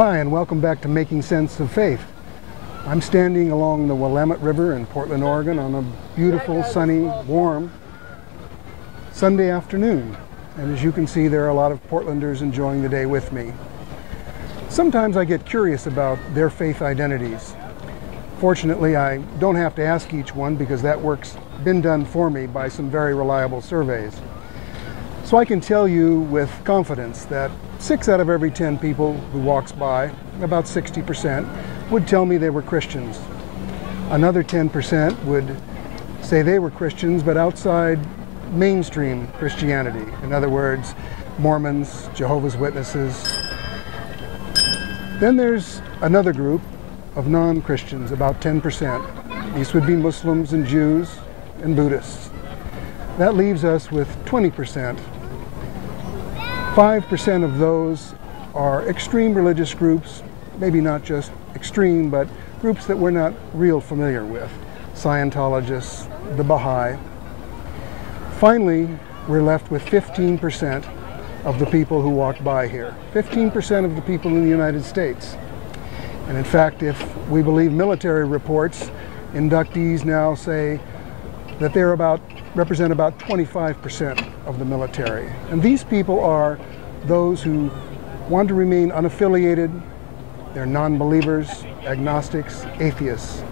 Hi, and welcome back to Making Sense of Faith. I'm standing along the Willamette River in Portland, Oregon on a beautiful, sunny, warm Sunday afternoon. And as you can see, there are a lot of Portlanders enjoying the day with me. Sometimes I get curious about their faith identities. Fortunately, I don't have to ask each one because that work's been done for me by some very reliable surveys. So I can tell you with confidence that 6 out of every 10 people who walks by, about 60%, would tell me they were Christians. Another 10% would say they were Christians, but outside mainstream Christianity. In other words, Mormons, Jehovah's Witnesses. Then there's another group of non-Christians, about 10%. These would be Muslims and Jews and Buddhists. That leaves us with 20%. 5% of those are extreme religious groups, maybe not just extreme, but groups that we're not real familiar with. Scientologists, the Baha'i. Finally, we're left with 15% of the people who walk by here. 15% of the people in the United States. And in fact, if we believe military reports, inductees now say that they're represent about 25% of the military. And these people are those who want to remain unaffiliated, they're non-believers, agnostics, atheists.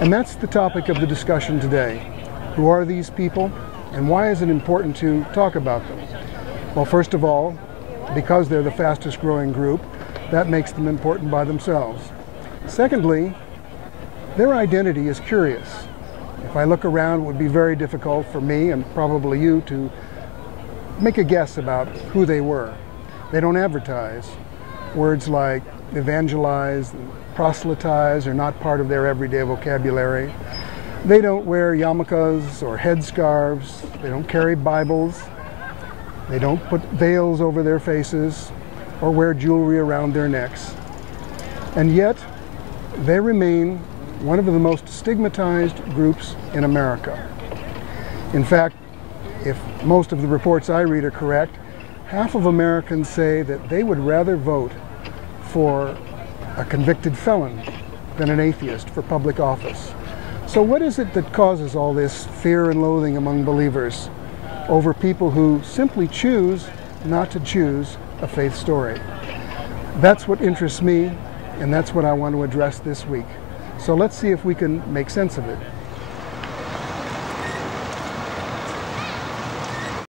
And that's the topic of the discussion today. Who are these people, and why is it important to talk about them? Well, first of all, because they're the fastest growing group, that makes them important by themselves. Secondly, their identity is curious. If I look around, it would be very difficult for me, and probably you, to make a guess about who they were. They don't advertise. Words like evangelize, proselytize are not part of their everyday vocabulary. They don't wear yarmulkes or headscarves. They don't carry Bibles. They don't put veils over their faces or wear jewelry around their necks. And yet, they remain one of the most stigmatized groups in America. In fact, if most of the reports I read are correct, half of Americans say that they would rather vote for a convicted felon than an atheist for public office. So what is it that causes all this fear and loathing among believers over people who simply choose not to choose a faith story? That's what interests me, and that's what I want to address this week. So let's see if we can make sense of it.